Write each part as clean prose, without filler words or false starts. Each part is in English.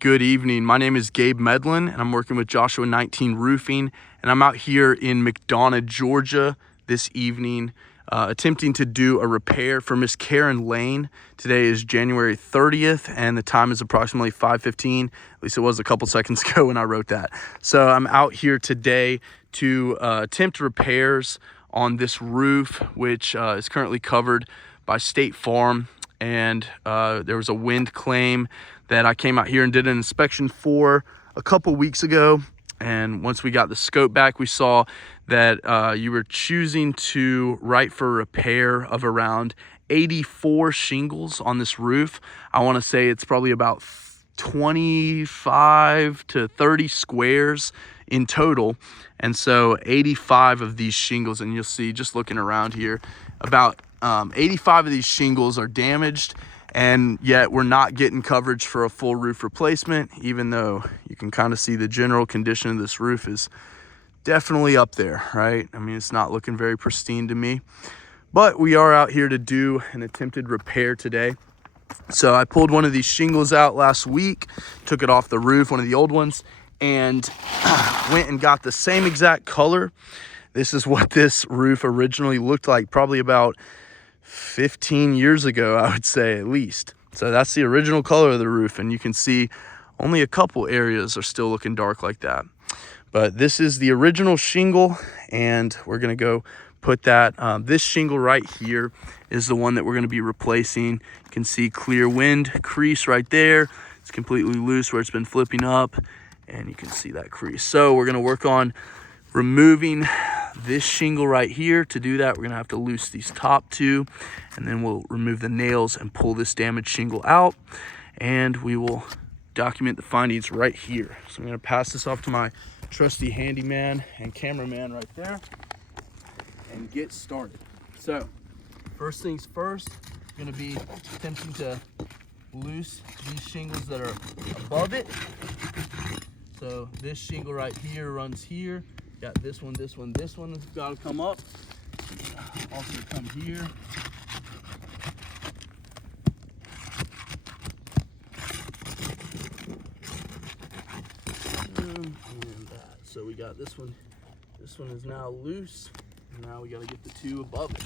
Good evening. My name is Gabe Medlin, and I'm working with Joshua 19 Roofing, and I'm out here in McDonough, Georgia this evening, attempting to do a repair for Miss Karen Lane. Today is January 30th, and the time is approximately 5:15. At least it was a couple seconds ago when I wrote that. So I'm out here today to attempt repairs on this roof, which is currently covered by State Farm, and there was a wind claim that I came out here and did an inspection for a couple weeks ago. And once we got the scope back, we saw that you were choosing to write for a repair of around 84 shingles on this roof. I want to say it's probably about 25 to 30 squares in total. And so 85 of these shingles, and you'll see just looking around here, about 85 of these shingles are damaged, and yet we're not getting coverage for a full roof replacement, even though you can kind of see the general condition of this roof is definitely up there, right? I mean, it's not looking very pristine to me, but we are out here to do an attempted repair today. So I pulled one of these shingles out last week, took it off the roof, one of the old ones, and went and got the same exact color. This is what this roof originally looked like, probably about 15 years ago, I would say, at least. So that's the original color of the roof, and you can see only a couple areas are still looking dark like that. But this is the original shingle, and we're gonna go put that, this shingle right here is the one that we're gonna be replacing. You can see clear wind crease right there. It's completely loose where it's been flipping up, and you can see that crease. So we're gonna work on removing this shingle right here. To do that, we're gonna have to loose these top two, and then we'll remove the nails and pull this damaged shingle out, and we will document the findings right here. So I'm gonna pass this off to my trusty handyman and cameraman right there and get started. So first things first, I'm gonna be attempting to loose these shingles that are above it. So this shingle right here runs here. Got this one has got to come up. Also come here. And that. So we got this one. This one is now loose. And now we got to get the two above it.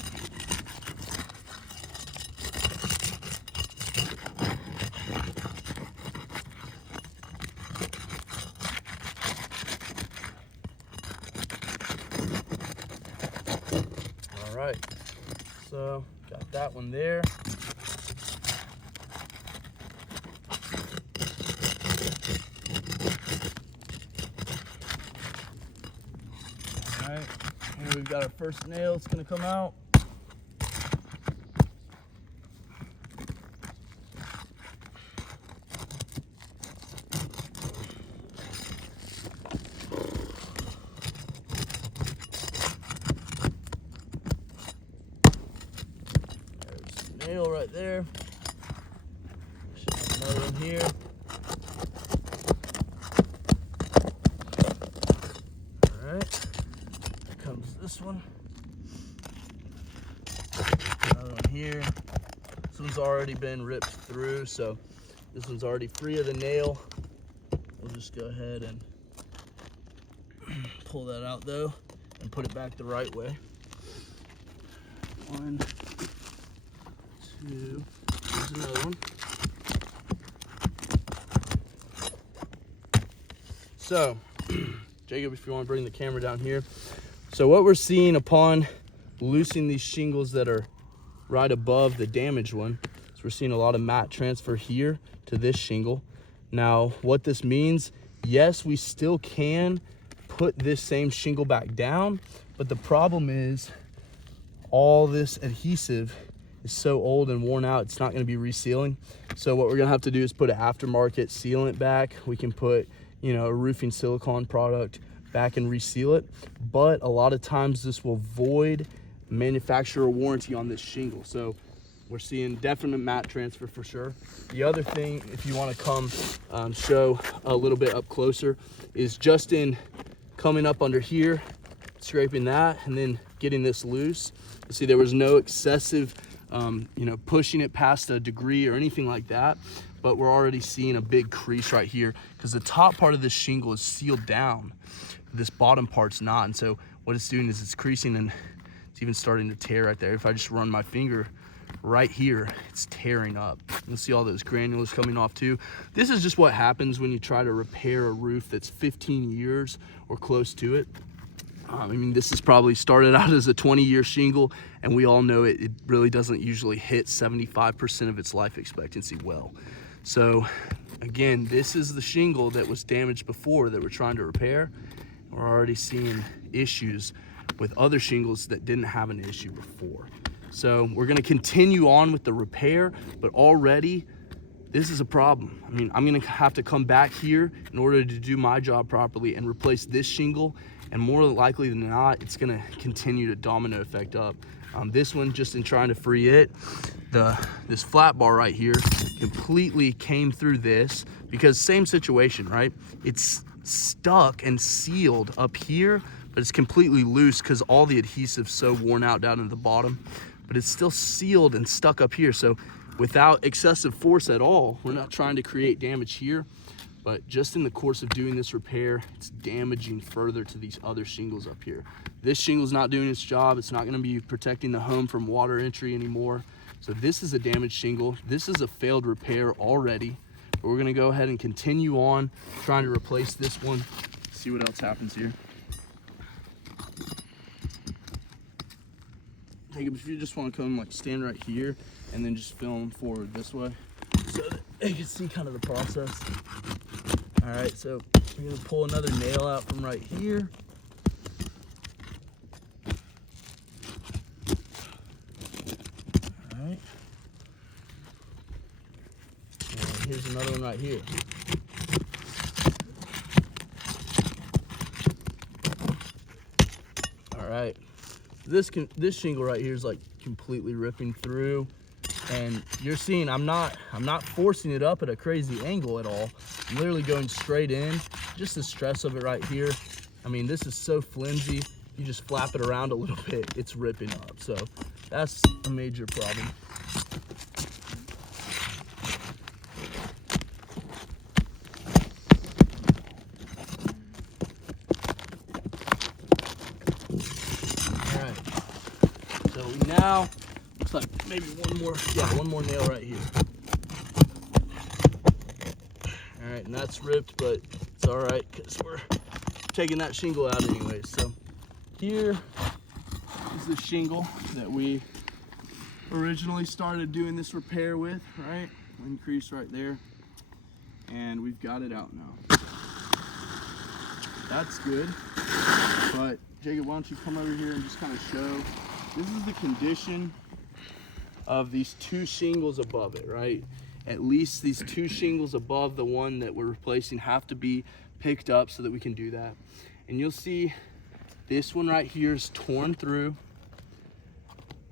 All right, so got that one there. All right, here we've got our first nail. It's gonna come out. Nail right there. Should have another one here. All right, here comes this one. Another one here. This one's already been ripped through, so this one's already free of the nail. We'll just go ahead and pull that out though and put it back the right way. One, two, here's another one. So, Jacob, if you want to bring the camera down here. So what we're seeing upon loosening these shingles that are right above the damaged one is we're seeing a lot of mat transfer here to this shingle. Now, what this means, yes, we still can put this same shingle back down, but the problem is all this adhesive is so old and worn out, it's not going to be resealing. So what we're going to have to do is put an aftermarket sealant back. We can put, a roofing silicone product back and reseal it. But a lot of times this will void manufacturer warranty on this shingle. So we're seeing definite mat transfer for sure. The other thing, if you want to come show a little bit up closer, is just in coming up under here, scraping that, and then getting this loose. See, there was no excessive pushing it past a degree or anything like that, but we're already seeing a big crease right here because the top part of this shingle is sealed down. This bottom part's not, and so what it's doing is it's creasing and it's even starting to tear right there. If I just run my finger right here, it's tearing up. You'll see all those granules coming off too. This is just what happens when you try to repair a roof that's 15 years or close to it. I mean, this is probably started out as a 20-year shingle, and we all know it really doesn't usually hit 75% of its life expectancy well. So again, this is the shingle that was damaged before that we're trying to repair. We're already seeing issues with other shingles that didn't have an issue before. So we're gonna continue on with the repair, but already this is a problem. I mean, I'm gonna have to come back here in order to do my job properly and replace this shingle, and more likely than not, it's gonna continue to domino effect up. This one, just in trying to free it, this flat bar right here completely came through this because same situation, right? It's stuck and sealed up here, but it's completely loose because all the adhesive's so worn out down at the bottom, but it's still sealed and stuck up here. So without excessive force at all, we're not trying to create damage here, but just in the course of doing this repair, it's damaging further to these other shingles up here. This shingle's not doing its job. It's not gonna be protecting the home from water entry anymore. So this is a damaged shingle. This is a failed repair already. But we're gonna go ahead and continue on trying to replace this one. See what else happens here. Jacob, if you just wanna come like stand right here and then just film forward this way so that you can see kind of the process. All right, so we're gonna pull another nail out from right here. All right. And here's another one right here. All right. This shingle right here is like completely ripping through. And you're seeing I'm not forcing it up at a crazy angle at all. I'm literally going straight in. Just the stress of it right here. I mean, this is so flimsy. You just flap it around a little bit, it's ripping up. So that's a major problem. All right. So we now, looks like maybe one more nail right here. All right, and that's ripped, but it's all right because we're taking that shingle out anyway. So here is the shingle that we originally started doing this repair with, right? One crease right there, and we've got it out now. That's good, but Jacob, why don't you come over here and just kind of show, this is the condition of these two shingles above it, right? At least these two shingles above the one that we're replacing have to be picked up so that we can do that. And you'll see this one right here is torn through.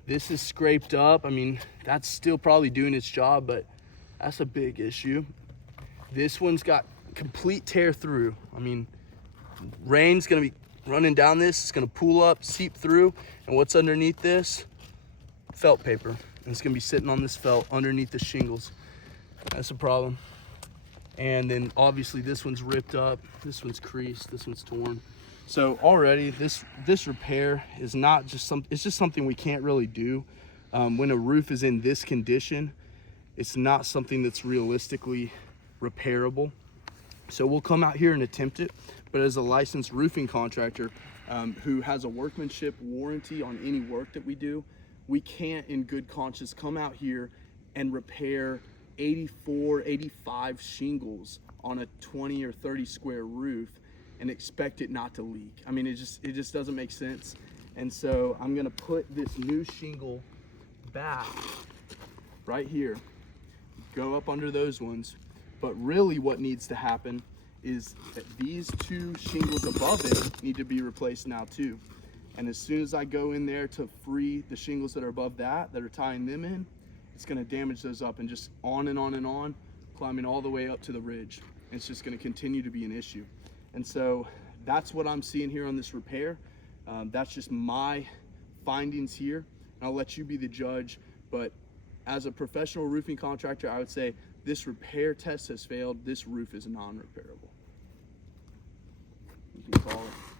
This is scraped up. I mean, that's still probably doing its job, but that's a big issue. This one's got complete tear through. I mean, rain's gonna be running down this, it's gonna pool up, seep through, and what's underneath this? Felt paper. And it's gonna be sitting on this felt underneath the shingles. That's a problem. And then obviously this one's ripped up, this one's creased, this one's torn. So already this repair is not just it's just something we can't really do. When a roof is in this condition, it's not something that's realistically repairable. So we'll come out here and attempt it, but as a licensed roofing contractor who has a workmanship warranty on any work that we do, we can't in good conscience come out here and repair 84, 85 shingles on a 20 or 30 square roof and expect it not to leak. I mean, it just doesn't make sense. And so I'm gonna put this new shingle back right here, go up under those ones. But really what needs to happen is that these two shingles above it need to be replaced now too. And as soon as I go in there to free the shingles that are above that are tying them in, it's gonna damage those up and just on and on and on, climbing all the way up to the ridge. It's just gonna continue to be an issue. And so that's what I'm seeing here on this repair. That's just my findings here. And I'll let you be the judge, but as a professional roofing contractor, I would say this repair test has failed, this roof is non-repairable. You can call it.